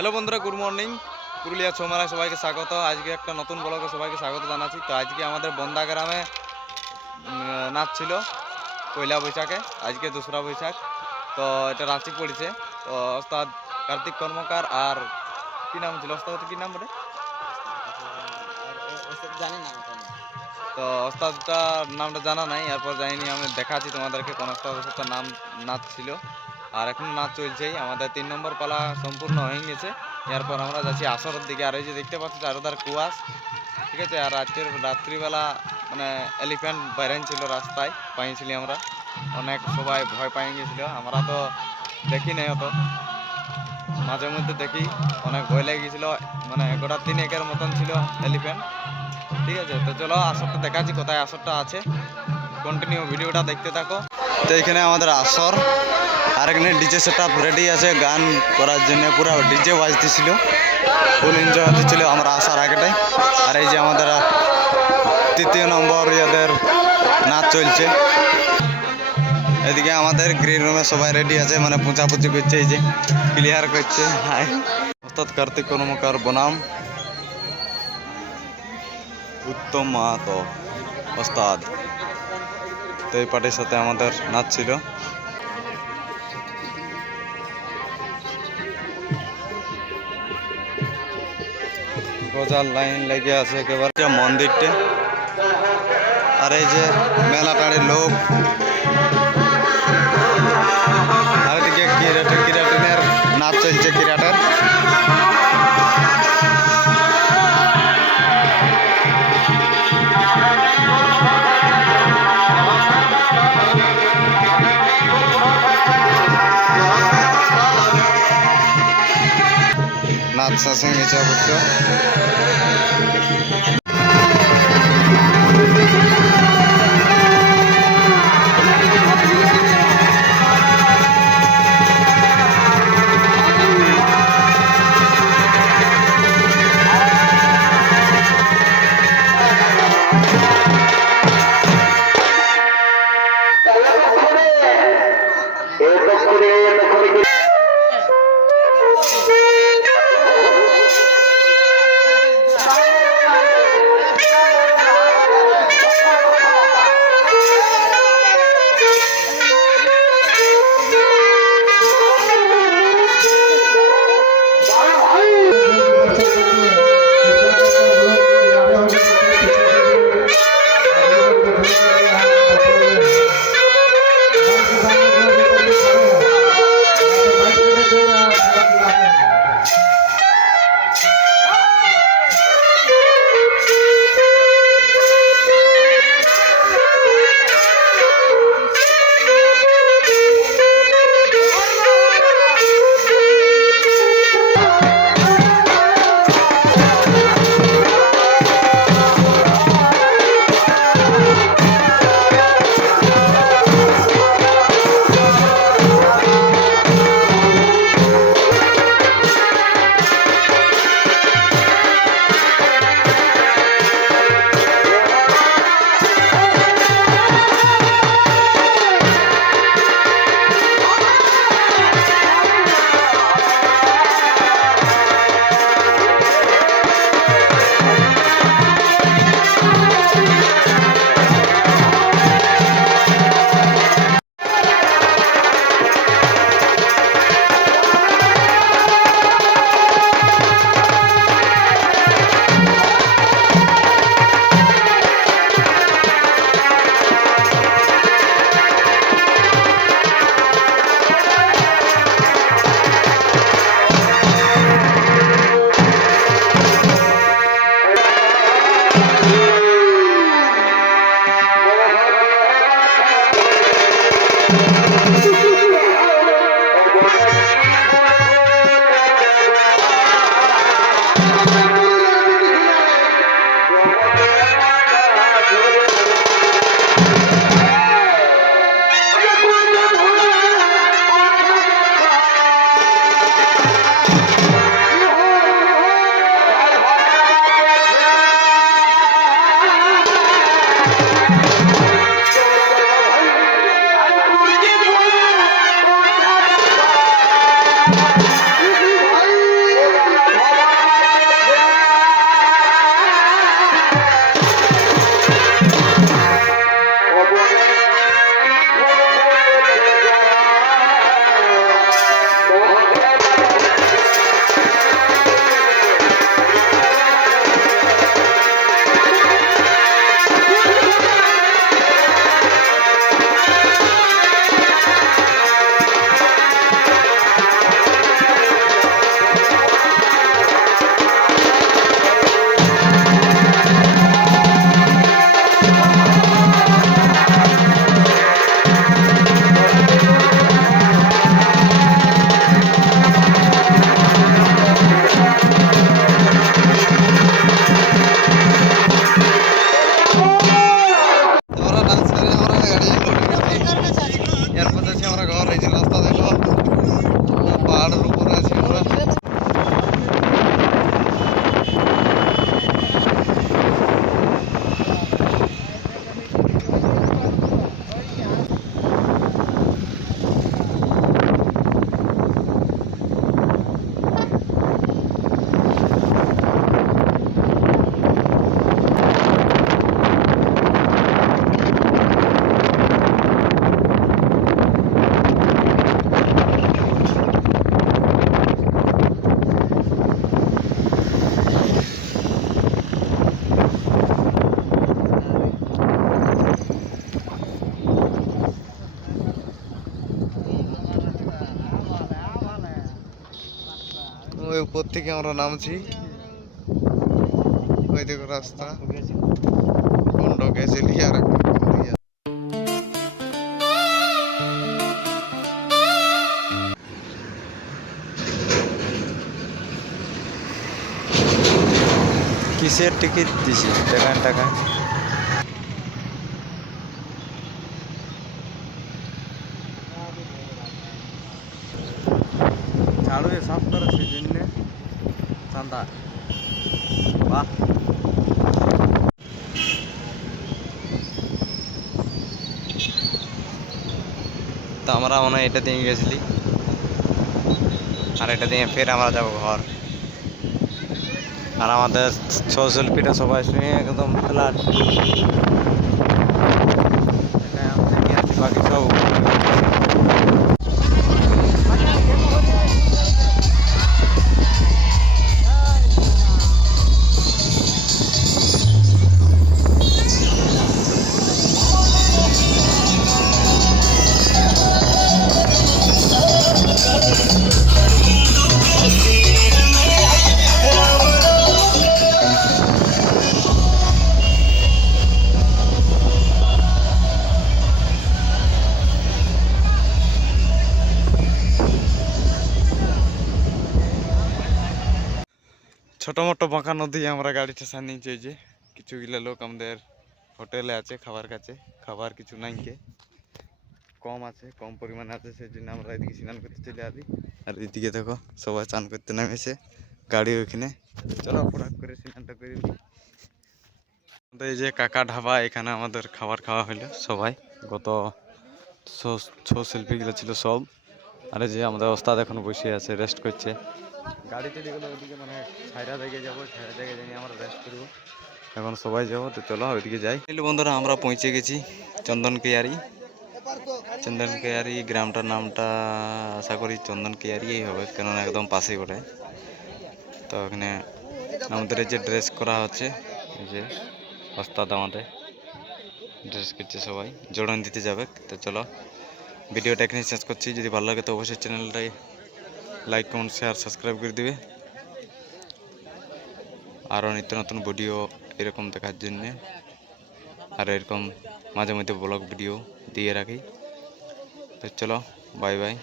Hello বন্ধুরা, good morning. Purulia ছৌমেলায় সবাইকে স্বাগত। আজকে একটা নতুন ব্লগে সবাইকে স্বাগত জানাচ্ছি। তো আজকে আমাদের বন্দা গ্রামে নাচ ছিল পয়লা বৈশাখে, আজকে দোসরা বৈশাখ। তো এটা রাঁচি পড়েছে। তো ওস্তাদ কার্তিক কর্মকার আর কি নাম ছিল ওস্তাদ, কি নাম বলে জানি না। তো ওস্তাদটার নামটা জানা নাই, এরপর জানিনি, আমি দেখাচ্ছি তোমাদেরকে কোন ওস্তাদের নাম নাচ ছিল। আর এখন নাচ চলছেই, আমাদের 3 নম্বর পালা সম্পূর্ণ হয়ে গেছে। এরপর আমরা যাচ্ছি আসরের দিকে। আর এই যে দেখতে পাচ্ছি চারোদার কুয়াশ, ঠিক আছে। আর আজকের রাত্রিবেলা মানে এলিফ্যান্ট বাইরেন ছিল রাস্তায়, পাইছিলি আমরা, অনেক সবাই ভয় পাই গেছিল। আমরা তো দেখি নাই অত, মাঝে মধ্যে দেখি, অনেক ভয় লেগে গেছিলো। মানে গোটা 3 একের মতন ছিল এলিফ্যান্ট, ঠিক আছে। তো চলো আসরটা দেখাচ্ছি, কোথায় আসরটা আছে, কন্টিনিউ ভিডিওটা দেখতে থাকো। তো এখানে আমাদের আসর, আর এখানে ডিজে সেট আপ রেডি আছে গান করার জন্য, পুরো ডিজে বাজতেছিল, ফুল এনজয় হতেছিল আমরা আসার আগেটাই। আর এই যে আমাদের 3য় নম্বর ইয়াদের নাচ চলছে। এদিকে আমাদের গ্রিন রুমে সবাই রেডি আছে, মানে পুঁচাপুচি করছে, এই যে ক্লিয়ার করছে। হাই ওস্তাদ কার্তিক কর্মকার বনাম উত্তম মাহাতো ওস্তাদ। তো এই পার্টির সাথে আমাদের নাচ ছিল। গজার লাইন লেগে আছে একেবারে মন্দিরটা। আর এই যে মেলাটাড়ির লোক, আর এদিকে কিরাটিনের নাচ চলছে, কিরাটের। নাচ শেষ হয়ে গেছে অবশ্য। ওই উপর থেকে আমরা নামছি, ওই দেখো রাস্তা কোন গেছিলি আর কিসের টিকিট দিছি দেখান টাকা ঝাড়ু সাফ করে সেই জন্য চান্দা। বাহ, তো আমরা মনে হয় এটা দিয়ে গেছিলি, আর এটা দিয়ে ফের আমরা যাবো ঘর। আর আমাদের ছৌ শিল্পীরা সবাই শুনে একদম ফ্ল্যাট, বাকি সব ছোটো মোটো বাঁকা নদী আমরা গাড়িটা সানিয়েছি। যে কিছুগুলো লোক আমাদের হোটেলে আছে, খাবার কাছে, খাবার কিছু নাই কে কম আছে, কম পরিমাণে আছে, সেই জন্য আমরা এদিকে স্নান করতে চলে আসি। আর এদিকে দেখো সবাই স্নান করতে নেমেছে গাড়ি ওইখানে। চলো ফটাক করে স্নানটা করে দিই। এই যে কাকা ঢাবা, এখানে আমাদের খাবার খাওয়া হলো সবাই, গত ছৌ শিল্পীগুলো ছিল সব। আর এই যে আমাদের ওস্তাদ এখন বসে আছে, রেস্ট করছে। গাড়ি চলে গেলো ওইদিকে, মানে ছাইরা জায়গায় যাবো, ছাইরা জায়গায় জানি আমরা রেস্ট করবো। এখন সবাই যাবো, তো চলো ওইদিকে যাই। বন্ধুরা আমরা পৌঁছে গেছি চন্দন কেয়ারি। চন্দন কেয়ারি গ্রামটার নামটা আশা করি চন্দন কেয়ারিই হবে, কেননা একদম পাশেই বটে। তো এখানে আমাদের এই যে ড্রেস করা হচ্ছে, এই যে ওস্তাদ আমাদের ড্রেস করছে, সবাই জোড়ন দিতে যাবে। তো চলো ভিডিওটা এখানে শেষ করছি। যদি ভালো লাগে তো অবশ্যই চ্যানেলটাই লাইক, কমেন্ট, শেয়ার, সাবস্ক্রাইব করে দিবে। আরও নিত্য নতুন ভিডিও এরকম দেখার জন্যে, আর এরকম মাঝে মধ্যে ব্লগ ভিডিও দিয়ে রাখি। তো চলো, বাই বাই।